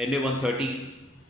NA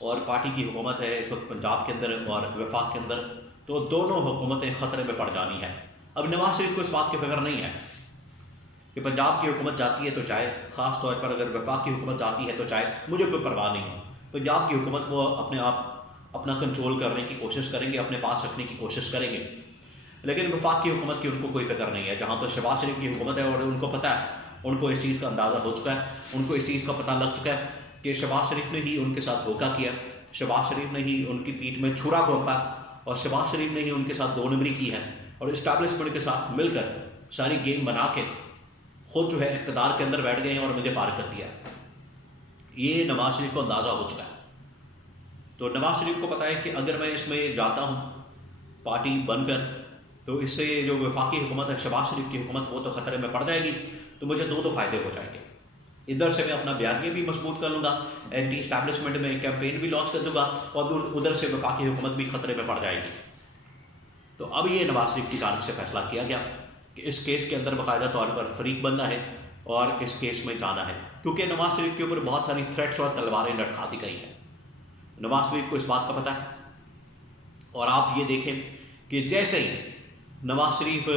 اور party کی حکومت ہے اس وقت پنجاب کے اندر اور وفاق کے اندر، تو دونوں حکومتیں خطرے میں پڑ جانی ہیں۔ اب نواز شریف کو اس بات کی فکر نہیں ہے کہ پنجاب کی حکومت جاتی ہے تو چاہے، خاص طور پر اگر وفاق کی حکومت جاتی ہے تو چاہے، مجھے کوئی پرواہ نہیں ہے۔ پنجاب کی حکومت وہ اپنے آپ اپنا کنٹرول کرنے کی کوشش کریں گے، اپنے پاس رکھنے کی کوشش کریں گے، لیکن وفاق کی حکومت کی ان کو کوئی فکر نہیں ہے۔ جہاں پر شہباز شریف کی حکومت ہے اور ان کو پتہ ہے، ان کو اس چیز کا اندازہ ہو چکا ہے، ان کو اس چیز کا پتہ لگ چکا ہے کہ شہباز شریف نے ہی ان کے ساتھ دھوکہ کیا، شہباز شریف نے ہی ان کی پیٹھ میں چھرا گھونپا، اور شہباز شریف نے ہی ان کے ساتھ دو نمبری کی ہے، اور اسٹیبلشمنٹ کے ساتھ مل کر ساری گیم بنا کے خود جو ہے اقتدار کے اندر بیٹھ گئے ہیں اور مجھے فارغ کر دیا۔ یہ نواز شریف کو اندازہ ہو چکا ہے۔ تو نواز شریف کو پتہ ہے کہ اگر میں اس میں جاتا ہوں پارٹی بن کر، تو اس سے جو وفاقی حکومت ہے شہباز شریف کی حکومت، وہ تو خطرے میں پڑ جائے گی، تو مجھے دو فائدے ہو جائیں گے۔ ادھر سے میں اپنا بیانیہ بھی مضبوط کر لوں گا، اینٹی اسٹیبلشمنٹ میں کیمپین بھی لانچ کر دوں گا، اور ادھر سے وفاقی حکومت بھی خطرے میں پڑ جائے گی۔ تو اب یہ نواز شریف کی جانب سے فیصلہ کیا گیا کہ اس کیس کے اندر باقاعدہ طور پر فریق بننا ہے اور اس کیس میں جانا ہے، کیونکہ نواز شریف کے اوپر بہت ساری تھریٹس اور تلواریں لٹکا دی گئی ہیں۔ نواز شریف کو اس بات کا پتہ ہے، اور آپ یہ دیکھیں کہ جیسے ہی نواز شریف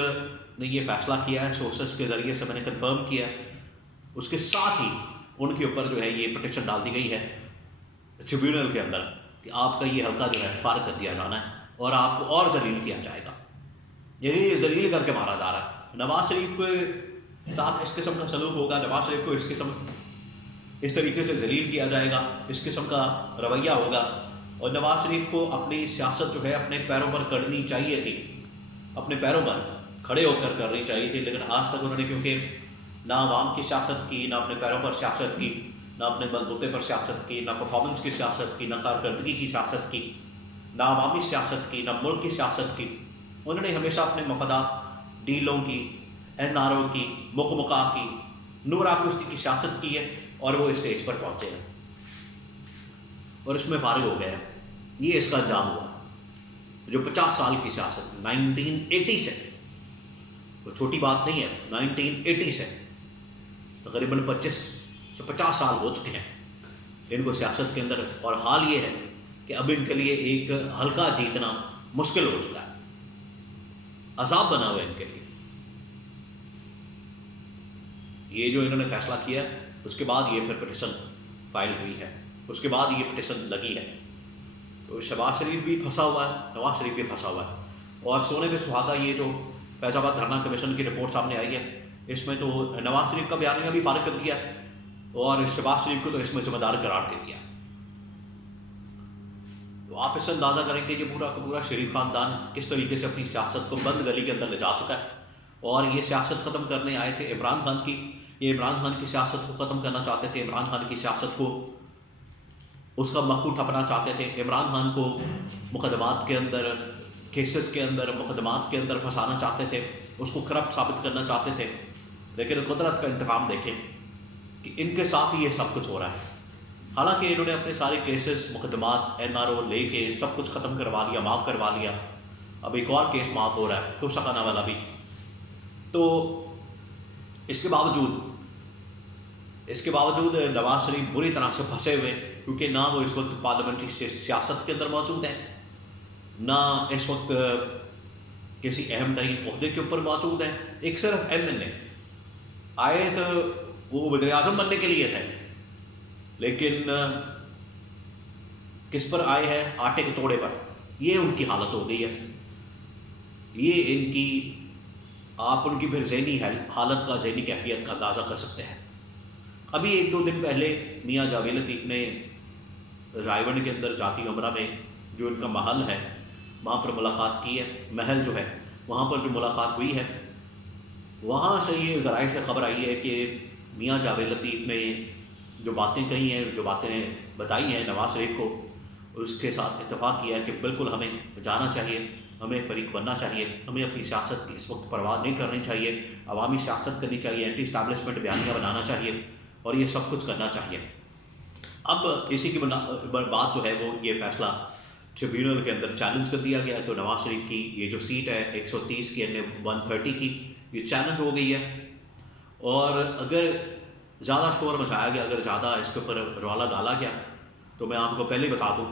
نے یہ فیصلہ کیا ہے، سورسز کے ذریعے سے میں نے کنفرم کیا ہے، اس کے ساتھ ہی ان کے اوپر جو ہے یہ پٹیشن ڈال دی گئی ہے ٹریبیونل کے اندر کہ آپ کا یہ حلقہ جو ہے فارغ کر دیا جانا ہے اور آپ کو اور ذلیل کیا جائے گا، یعنی یہ ذلیل کر کے مارا جا رہا ہے۔ نواز شریف کے ساتھ اس قسم کا سلوک ہوگا، نواز شریف کو اس طریقے سے ذلیل کیا جائے گا، اس قسم کا رویہ ہوگا، اور نواز شریف کو اپنی سیاست جو ہے اپنے پیروں پر کرنی چاہیے تھی، اپنے پیروں پر کھڑے ہو کر کرنی چاہیے تھی، لیکن آج تک انہوں نے کیونکہ نہ عوام کی سیاست کی، نہ اپنے پیروں پر سیاست کی، نہ اپنے بلبوتے پر سیاست کی، نہ پرفارمنس کی سیاست کی، نہ کارکردگی کی سیاست کی، نہ عوامی سیاست کی، نہ ملک کی سیاست کی، انہوں نے ہمیشہ اپنے مفادات، ڈیلوں کی، این آر او کی، مکا کی، نور آکوستی کی سیاست کی ہے، اور وہ اسٹیج پر پہنچے ہیں اور اس میں فارغ ہو گئے ہیں۔ یہ اس کا انجام ہوا جو 50 سال کی سیاست 1980 سے، وہ چھوٹی بات نہیں ہے، 1980 سے تقریباً 25 سے 50 سال ہو چکے ہیں ان کو سیاست کے اندر، اور حال یہ ہے کہ اب ان کے لیے ایک حلقہ جیتنا مشکل ہو چکا ہے، عذاب بنا ہوا ہے ان کے لیے۔ یہ جو انہوں نے فیصلہ کیا، اس کے بعد یہ پھر پٹیشن فائل ہوئی ہے، اس کے بعد یہ پٹیشن لگی ہے، تو شہباز شریف بھی پھنسا ہوا ہے، نواز شریف بھی پھنسا ہوا ہے۔ اور سونے پہ سہاگا یہ جو فیض آباد دھرنا کمیشن کی رپورٹ سامنے آئی ہے، اس میں تو نواز شریف کا بیانیہ بھی فارغ کر دیا اور شہباز شریف کو تو اس میں ذمہ دار قرار دے دیا۔ تو آپ اس سے اندازہ کریں کہ یہ پورا کا پورا شریف خاندان کس طریقے سے اپنی سیاست کو بند گلی کے اندر لے جا چکا ہے، اور یہ سیاست ختم کرنے آئے تھے عمران خان کی، یہ عمران خان کی سیاست کو ختم کرنا چاہتے تھے، عمران خان کی سیاست کو اس کا مکو ٹھپنا چاہتے تھے، عمران خان کو مقدمات کے اندر، کیسز کے اندر، مقدمات کے اندر پھنسانا چاہتے تھے، اس کو کرپٹ ثابت کرنا چاہتے تھے، لیکن قدرت کا انتقام دیکھیں کہ ان کے ساتھ ہی یہ سب کچھ ہو رہا ہے۔ حالانکہ انہوں نے اپنے سارے کیسز، مقدمات، این آر او لے کے سب کچھ ختم کروا لیا، معاف کروا لیا، اب ایک اور کیس معاف ہو رہا ہے تو شکانہ والا بھی۔ تو اس کے باوجود نواز شریف بری طرح سے پھنسے ہوئے، کیونکہ نہ وہ اس وقت پارلیمنٹری سیاست کے اندر موجود ہیں، نہ اس وقت کسی اہم ترین عہدے کے اوپر موجود ہیں۔ ایک صرف ایم این اے آئے تو وہ وزیر اعظم بننے کے لیے تھے، لیکن کس پر آئے ہیں؟ آٹے کے توڑے پر۔ یہ ان کی حالت ہو گئی ہے، یہ ان کی، آپ ان کی پھر ذہنی حالت کا، ذہنی کیفیت کا اندازہ کر سکتے ہیں۔ ابھی 1-2 دن پہلے میاں جاوید لطیف نے رائے گنج کے اندر جاتی عمرہ میں جو ان کا محل ہے وہاں پر ملاقات کی ہے، محل جو ہے وہاں پر جو ملاقات ہوئی ہے، وہاں سے یہ ذرائع سے خبر آئی ہے کہ میاں جاوید لطیف نے جو باتیں کہی ہیں، جو باتیں بتائی ہیں نواز شریف کو، اس کے ساتھ اتفاق کیا ہے کہ بالکل ہمیں جانا چاہیے، ہمیں فریق بننا چاہیے، ہمیں اپنی سیاست کی اس وقت پرواہ نہیں کرنی چاہیے، عوامی سیاست کرنی چاہیے، اینٹی اسٹیبلشمنٹ بیانیہ بنانا چاہیے، اور یہ سب کچھ کرنا چاہیے۔ اب اسی کی بات جو ہے وہ یہ فیصلہ ٹریبیونل کے اندر چیلنج کر دیا گیا ہے، تو نواز شریف کی یہ جو سیٹ ہے 130 کی NA-130 کی، یہ چیلنج ہو گئی ہے، اور اگر زیادہ شور مچایا گیا، اگر زیادہ اس کے اوپر رولا ڈالا گیا تو میں آپ کو پہلے ہی بتا دوں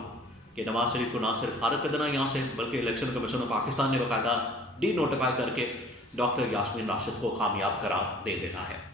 کہ نواز شریف کو نہ صرف فارغ کر دینا یہاں سے، بلکہ الیکشن کمیشن آف پاکستان نے باقاعدہ ڈی نوٹیفائی کر کے ڈاکٹر یاسمین راشد کو کامیاب قرار دے دینا ہے۔